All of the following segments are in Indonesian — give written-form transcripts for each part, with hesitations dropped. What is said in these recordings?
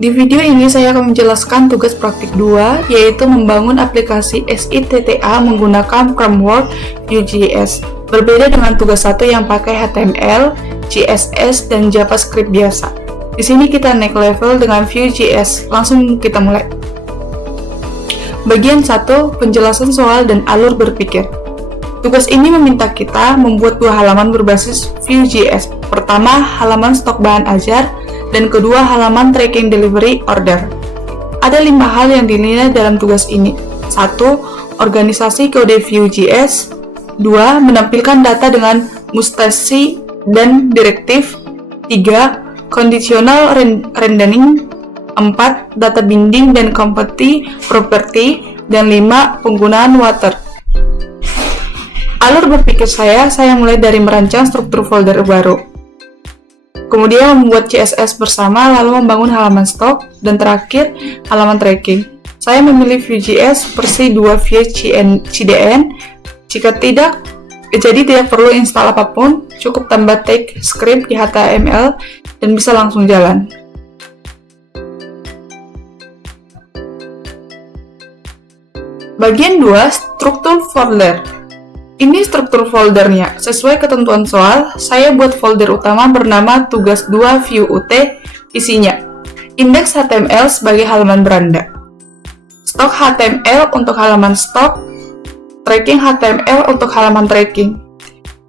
Di video ini saya akan menjelaskan tugas praktik 2, yaitu membangun aplikasi SITTA menggunakan framework Vue.js. Berbeda dengan tugas 1 yang pakai HTML, CSS, dan JavaScript biasa. Di sini kita naik level dengan Vue.js. Langsung kita mulai. Bagian 1, penjelasan soal dan alur berpikir. Tugas ini meminta kita membuat 2 halaman berbasis Vue.js. Pertama, halaman stok bahan ajar, dan kedua, halaman tracking delivery order. Ada 5 hal yang dinilai dalam tugas ini. 1. Organisasi kode Vue.js. 2. Menampilkan data dengan mustasi dan direktif. 3. Conditional rendering. 4. Data binding dan company property. Dan 5. Penggunaan water. Alur berpikir saya mulai dari merancang struktur folder baru. Kemudian membuat CSS bersama, lalu membangun halaman stok, dan terakhir halaman tracking. Saya memilih Vue.js versi 2 Vue CDN. Jika tidak, jadi tidak perlu install apapun, cukup tambah tag script di HTML dan bisa langsung jalan. Bagian 2, struktur folder. Ini struktur foldernya. Sesuai ketentuan soal, saya buat folder utama bernama tugas 2 Vue UT. Isinya indeks HTML sebagai halaman beranda, stok HTML untuk halaman stok, tracking HTML untuk halaman tracking.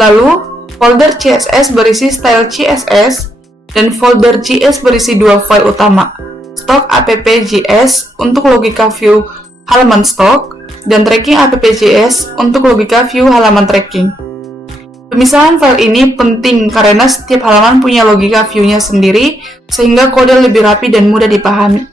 Lalu, folder CSS berisi style CSS, dan folder JS berisi 2 file utama, stok app.js untuk logika Vue halaman stok, dan tracking app.js untuk logika Vue halaman tracking. Pemisahan file ini penting karena setiap halaman punya logika Vue-nya sendiri, sehingga kode lebih rapi dan mudah dipahami.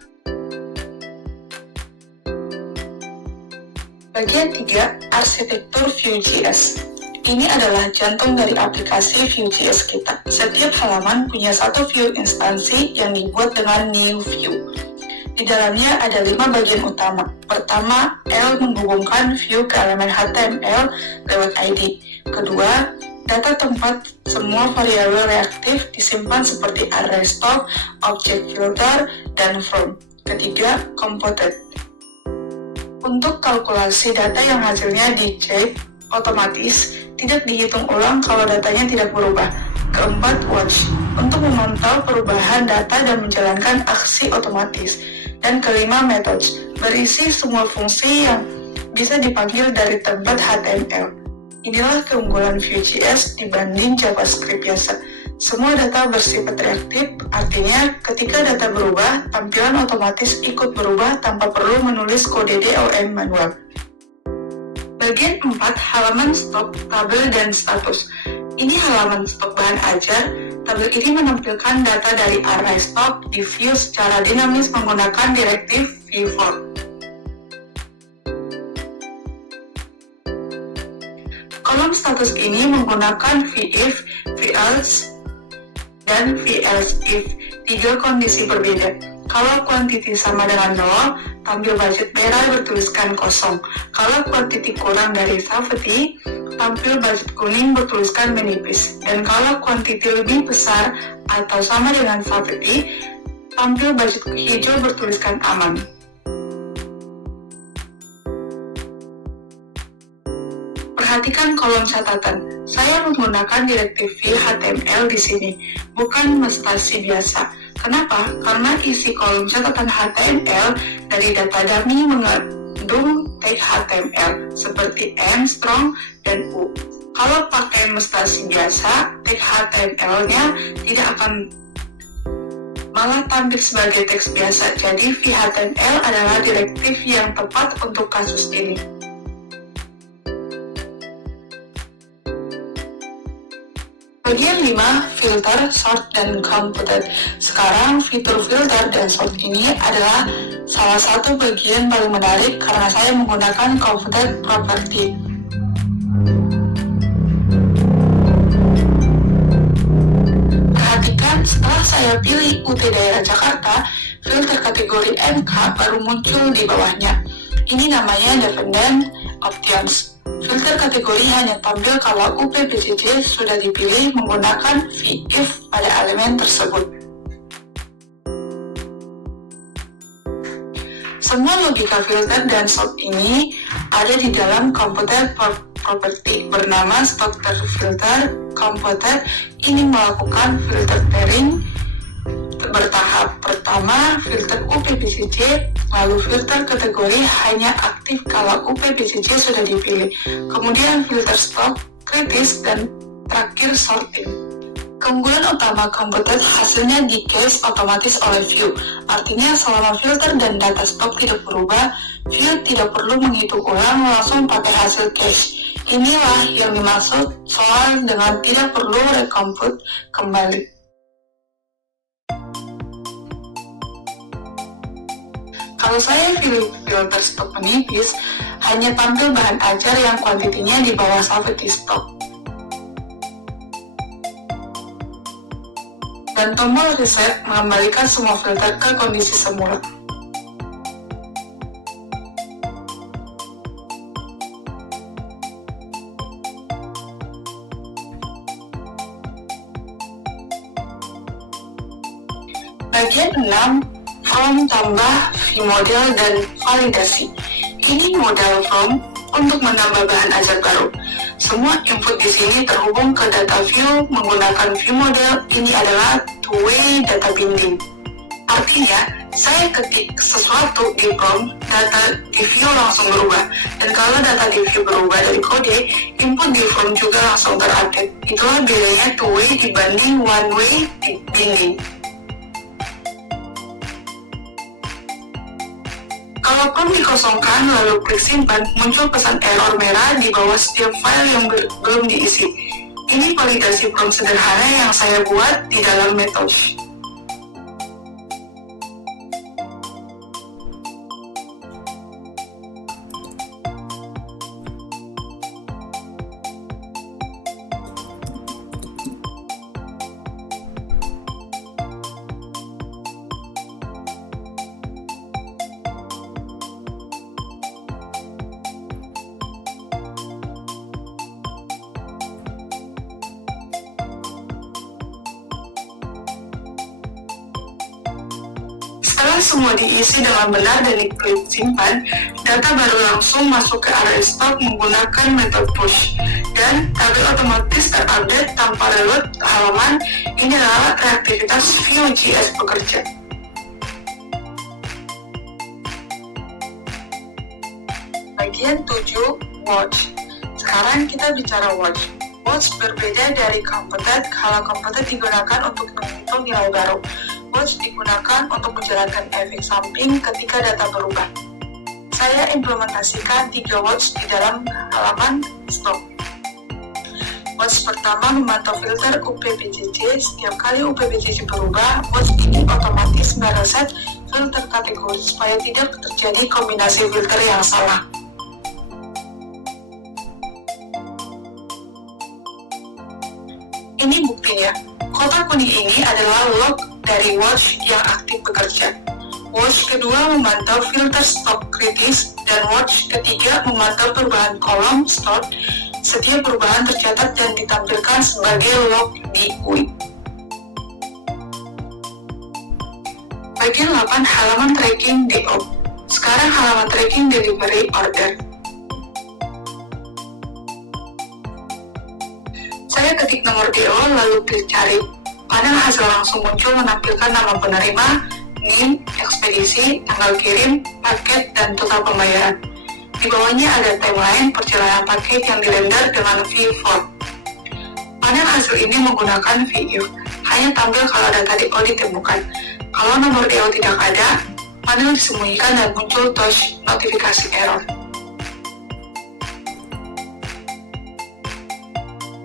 Bagian 3, arsitektur Vue.js. Ini adalah jantung dari aplikasi Vue.js kita. Setiap halaman punya satu Vue instansi yang dibuat dengan new Vue. Di dalamnya ada 5 bagian utama. Pertama, L menghubungkan Vue ke elemen HTML lewat ID. Kedua, data tempat semua variabel reaktif disimpan seperti array stock, object filter, dan from. Ketiga, computed. Untuk kalkulasi data yang hasilnya dicek otomatis, tidak dihitung ulang kalau datanya tidak berubah. Keempat, watch. Untuk memantau perubahan data dan menjalankan aksi otomatis. Dan kelima, methods, berisi semua fungsi yang bisa dipanggil dari tempat HTML. Inilah keunggulan Vue.js dibanding JavaScript biasa. Semua data bersifat reaktif, artinya ketika data berubah, tampilan otomatis ikut berubah tanpa perlu menulis kode DOM manual. Bagian 4, halaman stok, tabel, dan status. Ini halaman stok bahan ajar. Tabel ini menampilkan data dari array stock di Vue secara dinamis menggunakan direktif Vue_for. Kolom status ini menggunakan VIF, VElse, dan VElseIf, 3 kondisi berbeda. Kalau quantity sama dengan 0, tampil budget merah bertuliskan kosong. Kalau quantity kurang dari 70, tampil budget kuning bertuliskan menipis. Dan kalau quantity lebih besar atau sama dengan 70, tampil budget hijau bertuliskan aman. Perhatikan kolom catatan. Saya menggunakan direktif Vue HTML di sini, bukan mustasi biasa. Kenapa? Karena isi kolom catatan HTML dari data dummy mengandung tag HTML seperti M, strong, dan U. Kalau pakai mustasi biasa, tag HTML-nya tidak akan malah tampil sebagai teks biasa. Jadi VHTML adalah direktif yang tepat untuk kasus ini. Bagian 5, filter, sort, dan computed. Sekarang fitur filter dan sort ini adalah salah satu bagian paling menarik karena saya menggunakan computed property. Perhatikan, setelah saya pilih UT daerah Jakarta, filter kategori MK baru muncul di bawahnya. Ini namanya dependent options. Filter kategori hanya tampil kalau UP/PJJ sudah dipilih menggunakan VIF pada elemen tersebut. Semua logika filter dan sort ini ada di dalam komputer property bernama structure filter. Komputer ini melakukan filtering bertahap. Pertama, filter UPBCJ, lalu filter kategori hanya aktif kalau UPBCJ sudah dipilih. Kemudian filter stop, kritis, dan terakhir sorting. Keunggulan utama komputer hasilnya di-cache otomatis oleh view. Artinya selama filter dan data stop tidak berubah, view tidak perlu menghitung ulang, langsung pakai hasil cache. Inilah yang dimaksud soal dengan tidak perlu recompute kembali. Kalau saya pilih filter stop menipis, hanya tampil bahan ajar yang kuantitinya di bawah safety stock. Dan tombol reset mengembalikan semua filter ke kondisi semula. Bagian 6, from tambah vModel dan validasi. Ini modal from untuk menambah bahan ajar baru. Semua input di sini terhubung ke data view menggunakan vModel. Ini adalah two-way data binding. Artinya, saya ketik sesuatu di prompt, data di view langsung berubah. Dan kalau data di view berubah dari kode, input di form juga langsung terupdate. Itulah bedanya two-way dibanding one-way binding. Kalau prompt dikosongkan lalu klik simpan, muncul pesan error merah di bawah setiap file yang belum diisi. Ini validasi prompt sederhana yang saya buat di dalam metode. Setelah semua diisi dengan benar dan diklik simpan, data baru langsung masuk ke area stop menggunakan metode push. Dan tabel otomatis terupdate tanpa reload halaman. Ini adalah reaktivitas Vue.js bekerja. Bagian 7, watch. Sekarang kita bicara watch. Watch berbeda dari komputer kalau komputer digunakan untuk menghitung nilai baru. Watch digunakan untuk menjalankan efek samping ketika data berubah. Saya implementasikan 3 watch di dalam halaman stop. Watch pertama memantau filter UPBCJ. Setiap kali UPBCJ berubah, watch ini otomatis mereset filter kategori supaya tidak terjadi kombinasi filter yang salah. Ini buktinya. Kotak kuning ini adalah log dari watch yang aktif bekerja. Watch kedua memantau filter stop kritis, dan watch ketiga memantau perubahan kolom stop. Setiap perubahan tercatat dan ditampilkan sebagai log di UI. Bagian 8, halaman tracking DO. Sekarang halaman tracking delivery order. Saya ketik nomor DO lalu klik cari. Panel hasil langsung muncul menampilkan nama penerima, NIM, ekspedisi, tanggal kirim, paket, dan total pembayaran. Di bawahnya ada timeline perjalanan paket yang dirender dengan view form. Panel hasil ini menggunakan view, hanya tampil kalau data DO ditemukan. Kalau nomor DO tidak ada, panel disembunyikan dan muncul touch notifikasi error.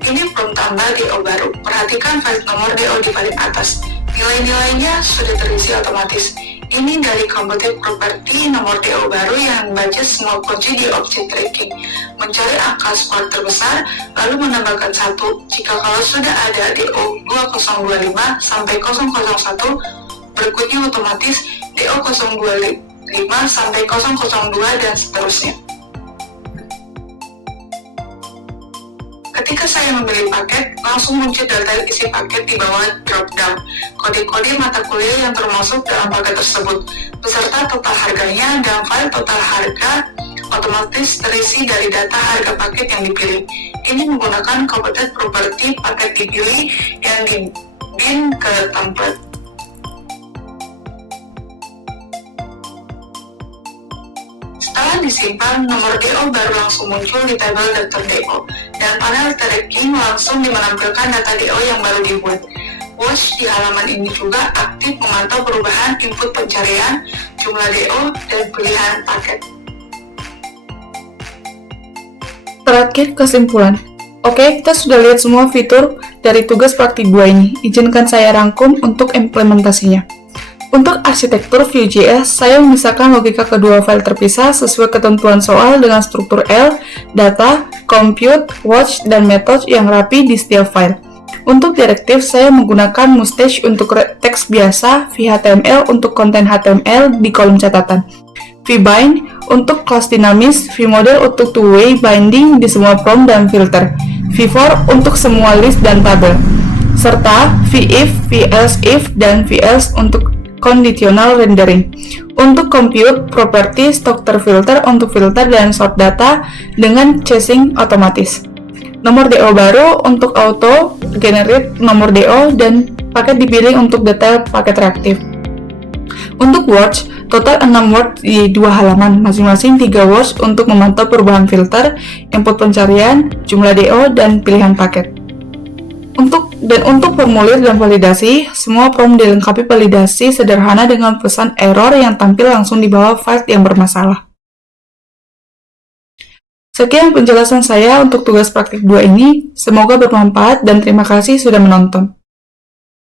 Ini prompt tambah DO baru. Perhatikan file nomor DO di paling atas. Nilai-nilainya sudah terisi otomatis. Ini dari komputer property nomor DO baru yang membaca semua kunci di objek tracking. Mencari angka skor terbesar, lalu menambahkan 1 jika kalau sudah ada DO 2025 sampai 001, berikutnya otomatis DO 025 sampai 002 dan seterusnya. Ketika saya memilih paket, langsung muncul data isi paket di bawah drop-down, kode-kode mata kuliah yang termasuk dalam paket tersebut, beserta total harganya dan file total harga otomatis terisi dari data harga paket yang dipilih. Ini menggunakan komponen properti paket dipilih yang di-bin ke template. Setelah disimpan, nomor DO baru langsung muncul di tabel daftar DO, dan panel tracking langsung menampilkan data DO yang baru dibuat. Watch di halaman ini juga aktif memantau perubahan input pencarian, jumlah DO, dan pilihan paket. Terakhir, kesimpulan. Oke, kita sudah lihat semua fitur dari tugas praktik 2 ini. Izinkan saya rangkum untuk implementasinya. Untuk arsitektur Vue.js, saya memisahkan logika kedua file terpisah sesuai ketentuan soal dengan struktur L, data, compute, watch, dan method yang rapi di setiap file. Untuk direktif, saya menggunakan mustache untuk teks biasa, vHTML untuk konten HTML di kolom catatan, vbind untuk kelas dinamis, vmodel untuk two-way binding di semua prompt dan filter, vfor untuk semua list dan tabel, serta vif, velse-if, dan velse untuk conditional rendering. Untuk compute, properti structure filter untuk filter dan sort data dengan chasing otomatis. Nomor DO baru untuk auto generate nomor DO dan paket dipilih untuk detail paket reaktif. Untuk watch, total 6 words di 2 halaman, masing-masing 3 words untuk memantau perubahan filter, input pencarian, jumlah DO, dan pilihan paket. Untuk formulir dan validasi, semua prompt dilengkapi validasi sederhana dengan pesan error yang tampil langsung di bawah file yang bermasalah. Sekian penjelasan saya untuk tugas praktik 2 ini, semoga bermanfaat dan terima kasih sudah menonton.